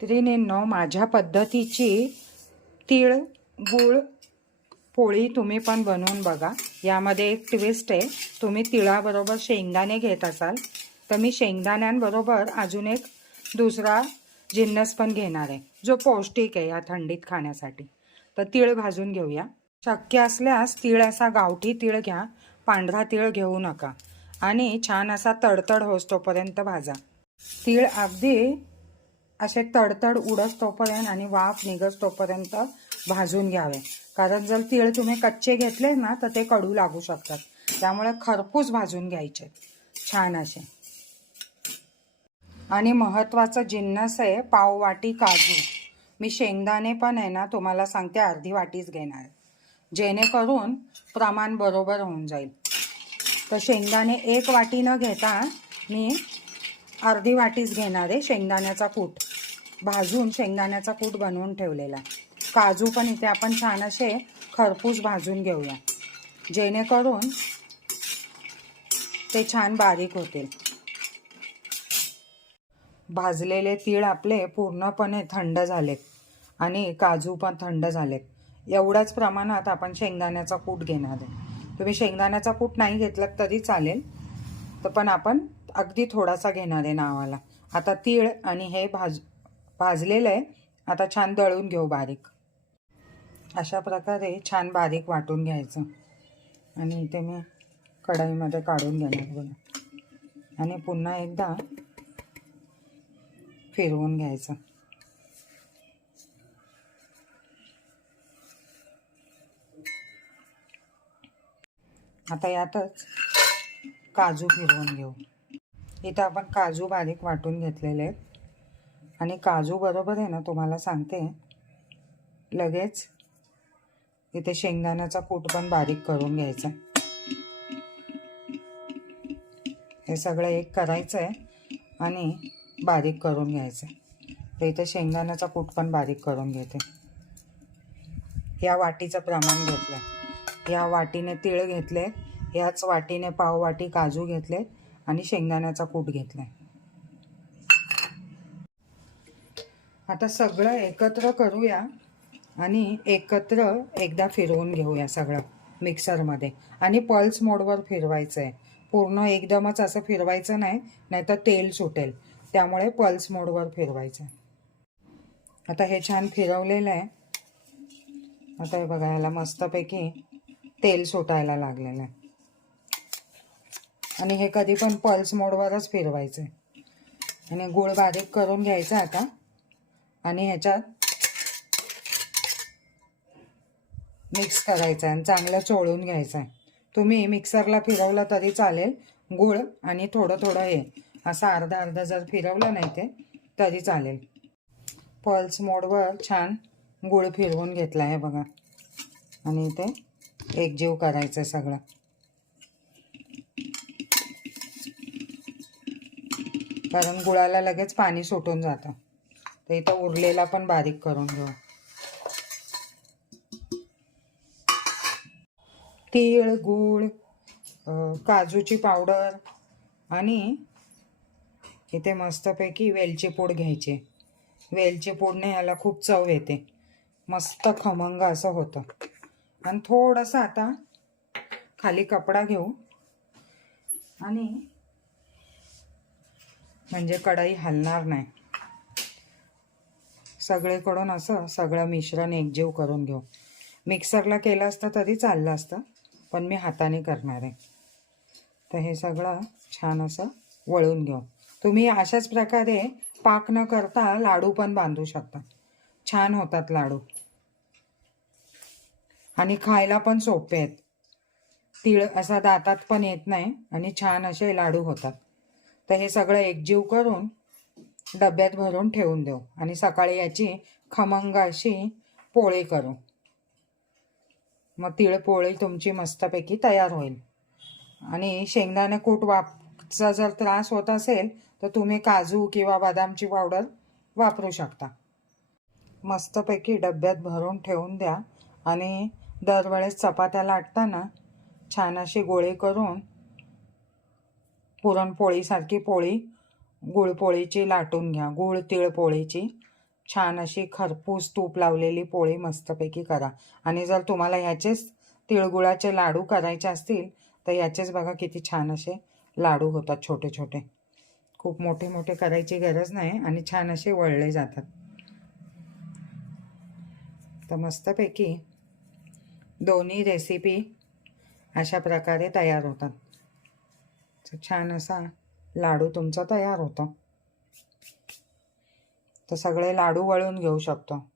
मैत्रिणींनो माझ्या पद्धतीची तीळ गूळ पोळी तुम्ही पण बनवून बघा. यामध्ये एक ट्विस्ट आहे. तुम्ही तिळाबरोबर शेंगदाणे घेत असाल तर मी शेंगदाण्यांबरोबर अजून एक दुसरा जिन्नस पण घेणार आहे जो पौष्टिक आहे या थंडीत खाण्यासाठी. तर तीळ भाजून घेऊया. शक्य असल्यास तीळ असा गावठी तीळ घ्या पांढरा तीळ घेऊ नका आणि छान असा तडतड होस तोपर्यंत भाजा. तीळ अगदी असे तडतड उडस तोपर्यंत आणि वाफ निघस तोपर्यंत भाजून घ्यावे. कारण जर तीळ तुम्ही कच्चे घेतले ना तर ते कडू लागू शकतात. त्यामुळे खरपूस भाजून घ्यायचे. छान असे. आणि महत्त्वाचं जिन्नस आहे पाववाटी काजू. मी शेंगदाणे पण आहे ना तुम्हाला सांगते अर्धी वाटीच घेणार जेणेकरून प्रमाण बरोबर होऊन जाईल. तर शेंगदाणे एक वाटी न घेता मी अर्धी वाटीच घेणार आहे शेंगदाण्याचा कूट. भाजून शेंगदाण्याचा कूट बनवून ठेवलेला काजू पण इथे आपण छान असे खरपूस भाजून घेऊया. जेणेकरून ते छान बारीक होतील. भाजलेले तीळ आपले पूर्णपणे थंड झालेत आणि काजू पण थंड झालेत. एवढ्याच प्रमाणात आपण शेंगदाण्याचा कूट घेणार आहे. तुम्ही शेंगदाण्याचा कूट नाही घेतलात तरी चालेल तर पण आपण अगदी थोडासा घेणार आहे नावाला. आता तीळ आणि हे भाज भाजलेलं आहे. आता छान दळून घेऊ बारीक. अशा प्रकारे छान बारीक वाटून घ्यायचं. आणि इथे मी कढाईमध्ये काढून घेणार बघा. आणि पुन्हा एकदा फिरवून घ्यायचं. आता यातच काजू फिरवून घेऊ. इथं आपण काजू बारीक वाटून घेतलेले आहेत. आणि काजू बरोबर आहे ना तुम्हाला सांगते. लगेच इथे शेंगदाण्याचा कूट पण बारीक करून घ्यायचा. हे सगळं एक करायचं आहे आणि बारीक करून घ्यायचं तर इथे शेंगदाण्याचा कूट पण बारीक करून घेते. या वाटीचं प्रमाण घेतलं या वाटीने तीळ घेतले याच वाटीने पाववाटी काजू घेतले आणि शेंगदाण्याचा कूट घेतला आता सगळं एकत्र करूया आणि एकत्र एकदा फिरवून घेऊया सगळं मिक्सरमध्ये. आणि पल्स मोडवर फिरवायचं आहे पूर्ण एकदमच असं फिरवायचं नाही नाहीतर तेल सुटेल. त्यामुळे पल्स मोडवर फिरवायचं आहे आता हे छान फिरवलेलं आहे. आता हे बघा ह्याला मस्तपैकी तेल सुटायला लागलेलं आहे. आणि हे कधी पण पल्स मोडवरच फिरवायचं आहे आणि गुळ बारीक करून घ्यायचा आता. आणि ह्याच्यात मिक्स करायचं आहे आणि चांगलं चोळून घ्यायचं आहे. तुम्ही मिक्सरला फिरवलं तरी चालेल गुळ आणि थोडं थोडं हे. असं अर्धा अर्धा जर फिरवलं नाही ते तरी चालेल. पल्स मोडवर छान गुळ फिरवून घेतला आहे बघा. आणि ते एकजीव करायचं आहे सगळं. कारण गुळाला लगेच पाणी सुटून जातं. तर इथं उरलेला पण बारीक करून घेऊ. तीळ गूळ काजूची पावडर आणि इथे मस्तपैकी वेलची पूड घ्यायची. वेलची पूडने ह्याला खूप चव येते. मस्त खमंग असं होतं. आणि थोडंसं आता खाली कपडा घेऊ. आणि म्हणजे कढई हलणार नाही. सगळीकडून असं सगळं मिश्रण एकजीव करून घेऊ. मिक्सरला केलं असतं तरी चाललं असतं पण मी हाताने करणार आहे. तर हे सगळं छान असं वळून घेऊ. तुम्ही अशाच प्रकारे पाक न करता लाडू पण बांधू शकता. छान होतात लाडू. आणि खायला पण सोपे आहेत. तिळ असा दातात पण येत नाही आणि छान असे लाडू होतात. तर हे सगळं एकजीव करून डब्यात भरून ठेवून देऊ आणि सकाळी याची खमंग अशी पोळी करू. मग तिळपोळी तुमची मस्तपैकी तयार होईल. आणि शेंगदाणे कूट वापचा जर त्रास होत असेल तर तुम्ही काजू किंवा बदामची पावडर वापरू शकता. मस्तपैकी डब्यात भरून ठेवून द्या आणि दरवेळेस चपात्या लाटताना छान अशी गोळी करून पुरणपोळीसारखी पोळी गुळपोळीची लाटून घ्या. गुळ तिळपोळीची छान अशी खरपूस तूप लावलेली पोळी मस्तपैकी करा. आणि जर तुम्हाला ह्याचेच तिळगुळाचे लाडू करायचे असतील तर याचेच बघा किती छान असे लाडू होतात छोटे छोटे. खूप मोठे मोठे करायची गरज नाही आणि छान असे वळले जातात. तर मस्तपैकी दोन्ही रेसिपी अशा प्रकारे तयार होतात. छान असा लाडू तुमचा तयार होतो. तर सगळे लाडू वळून घेऊ शकतो.